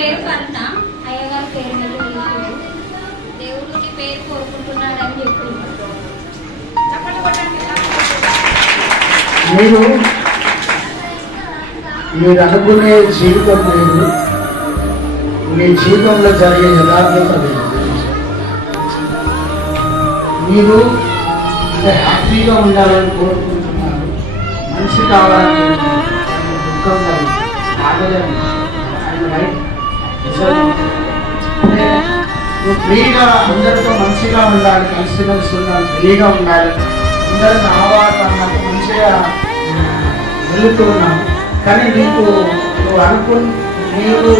పేరు కన్న అయ్యగారి పేరు మీద వేసాడు. దేవుడు నీ పేరు కోరుకుంటున్నాడని చెప్పి. మీరు మీరు అనుకునే జీవితం లేదు. మీ జీవితంలో జరిగే యథార్థత లేదు. మీరు అంటే హ్యాపీగా ఉండాలని కోరుకుంటున్నారు. మంచి కావాలని దుఃఖం కలిగి ఆగలేము. ఆయన రైట్ నువ్వు ఫ్రీగా అందరితో మంచిగా ఉండాలి కలిసిమెలిసి ఉండాలి ఫ్రీగా ఉండాలి. అందరిని ఆవాత మంచిగా వెళుతున్నావు కానీ నీకు నువ్వు అనుకుని నీవు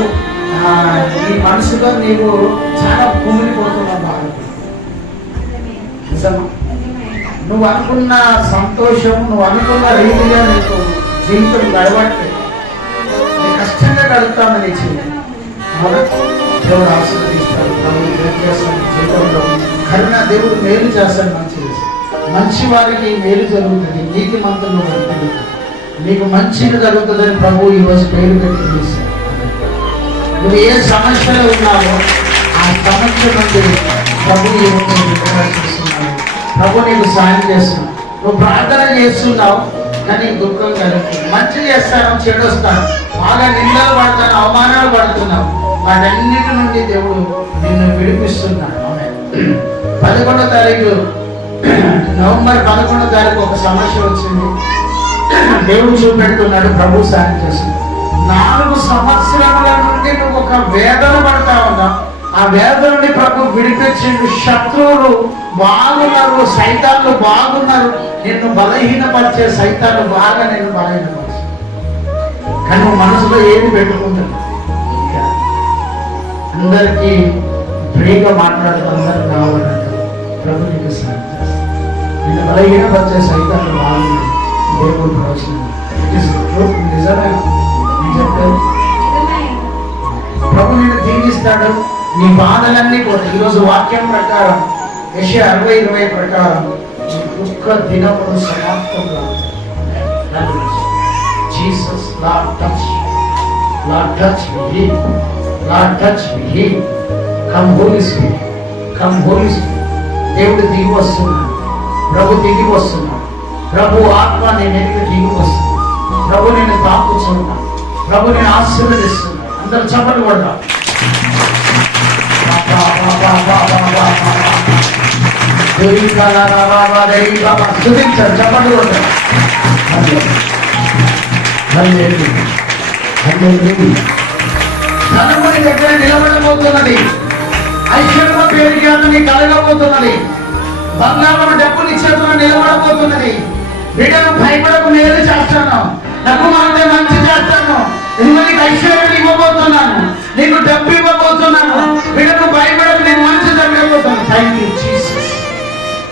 నీ మనసులో నీవు చాలా కుమిలిపోతున్నావు బాధ నిజమా? నువ్వు అనుకున్న సంతోషం నువ్వు అనుకున్న రీతిగా నీకు జీవితం గడవట్లేదు. కష్టంగా గడుపుతాను నీ దేవుడు ఆశీర్వదిస్తాడు. దేవుడు చేస్తాడు? జీవితంలో కరుణ దేవుడు మేలు చేస్తాడు మంచి మంచి వారికి మేలు జరుగుతుంది. నీతి మంత్రులు జరుగుతుంది నీకు మంచిది జరుగుతుందని ప్రభు ఈరోజు పేరు పెట్టి పిలుస్తాడు. నువ్వు ఏ సమస్యలో ఉన్నావో ఆ సమస్య నుండి ప్రభు ఈరోజు చేస్తున్నాడు. ప్రభు నీకు సాయం చేస్తున్నావు నువ్వు ప్రార్థన చేస్తున్నావు కానీ దుఃఖం కలుగుతుంది మంచి చేస్తాను చెడు వస్తాను. బాగా నిందలు పడతాను అవమానాలు పడుతున్నావు. వాటన్నిటి నుండి దేవుడు నిన్ను విడిపిస్తున్నాడు. పదకొండవ పదకొండో తారీఖు నవంబర్ పదకొండో తారీఖు ఒక సమస్య వచ్చింది. దేవుడు చూపెడుతున్నాడు ప్రభు సాయం చేసింది నాలుగు సంవత్సరముల నుండి నువ్వు ఒక వేదన పడతా ఉన్నావు ఆ వేదనని ప్రభు విడిపించిండు. శత్రువులు బాగున్నారు సైతాన్లు బాగున్నారు. నిన్ను బలహీనపరిచే సైతాలు బాగా నేను బలహీనపరిచే కానీ నువ్వు మనసులో ఏది పెట్టుకుంటున్నావు? అందరికీ ఫ్రీగా మాట్లాడుతూ అందరూ కావాలంటే ప్రభు నీకు సాయం చేస్తాడు. బలహీనపరిచే సైతాన్ని బాగున్నారు దేవుడు ప్రవచనం. నిజమే నేను చెప్పాను నిజమే. ప్రభు నేను దీవిస్తాడు. నీ బాధలన్నీ కూడా. ఈరోజు వాక్యం ప్రకారం యశ అరవై ఇరవై ప్రకారం ఒక్క దుఃఖ దినములు సమాప్తం Jesus Lord touch Lord touch me Lord touch me come Holy Spirit come Holy Spirit దేవుడు దిగి వస్తున్నాడు. ప్రభు దిగి వస్తున్నాడు. ప్రభు ఆత్మ నేను ఎదుగు దిగి వస్తున్నాను ప్రభు నేను తాకుచున్నాడు. ప్రభు నేను ఆశీర్వదిస్తున్నాను అందరు చప్పట్లు కొడతాం స్థుతించారు చప్పట్లు కొడతాం ధనముని దగ్గర నిలబడబోతున్నది. ఐశ్వర్య పేరు నీ కలగబోతున్నది. బంగారం డబ్బుని నీ నిలబడబోతున్నది. బిడ్డను భయపడకు మేలు చేస్తాను. డబ్బు మాత్రం మంచి చేస్తాను. ఇదిగో నీకు ఐశ్వర్యం ఇవ్వబోతున్నాను. నీకు డబ్బు ఇవ్వబోతున్నాను. బిడ్డను భయపడకు నేను మంచి జరగబోతున్నాను. Thank you Jesus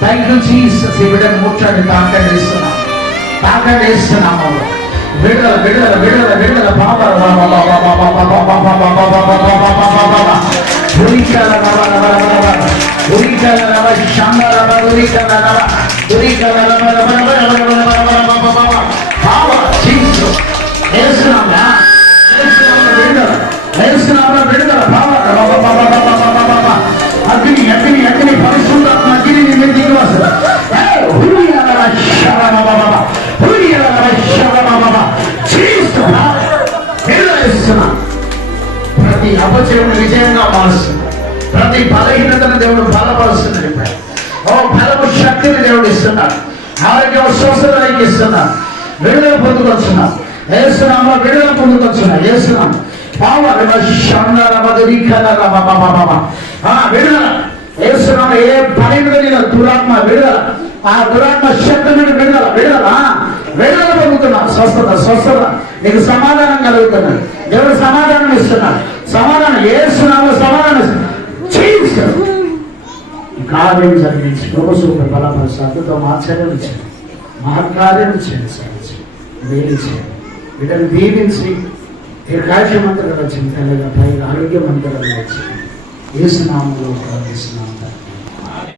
thank you Jesus ఈ బిడ్డను ముట్టండి తాకండి ఇస్తున్నాం తాకండి ఇస్తున్నాము విడుదల విడుదల విడుదల విడుదల బాబా బాబా బాబా ప్రతి అపచయం విజయంగా మారుస్తుంది. ప్రతి బలహీనతను దేవుడు బలపరుస్తుంది. ఇస్తున్నా ఆరోగ్య స్వస్థత నీకు ఇస్తున్నా విడుదల పొందుకొచ్చున్నా. ఏసునామా విడుదల పొందుకొచ్చున్నా. ఏసునామా. ఏ పని దురాత్మ విడుదల. ఆ దురాత్మ శక్తి విడుదల. విడుదల. విడుదల పొందుతున్నా. స్వస్థత స్వస్థత. నీకు సమాధానం సమాధానం సమాధానం. సమాధానం. కార్యం జరిగించి ప్రభుత్వ బలపరిచి అద్భుతం ఆశ్చర్యం చేయండి మహత్కార్యం చేయండి సాధించి దీవించండి వీళ్ళని దీవించి దీర్ఘాయుషమంతరంగా చింతలుగా పైగా ఆరోగ్యమంతరంగా వచ్చింది. ఏ స్నామంలో ప్రార్థిస్తున్నాము.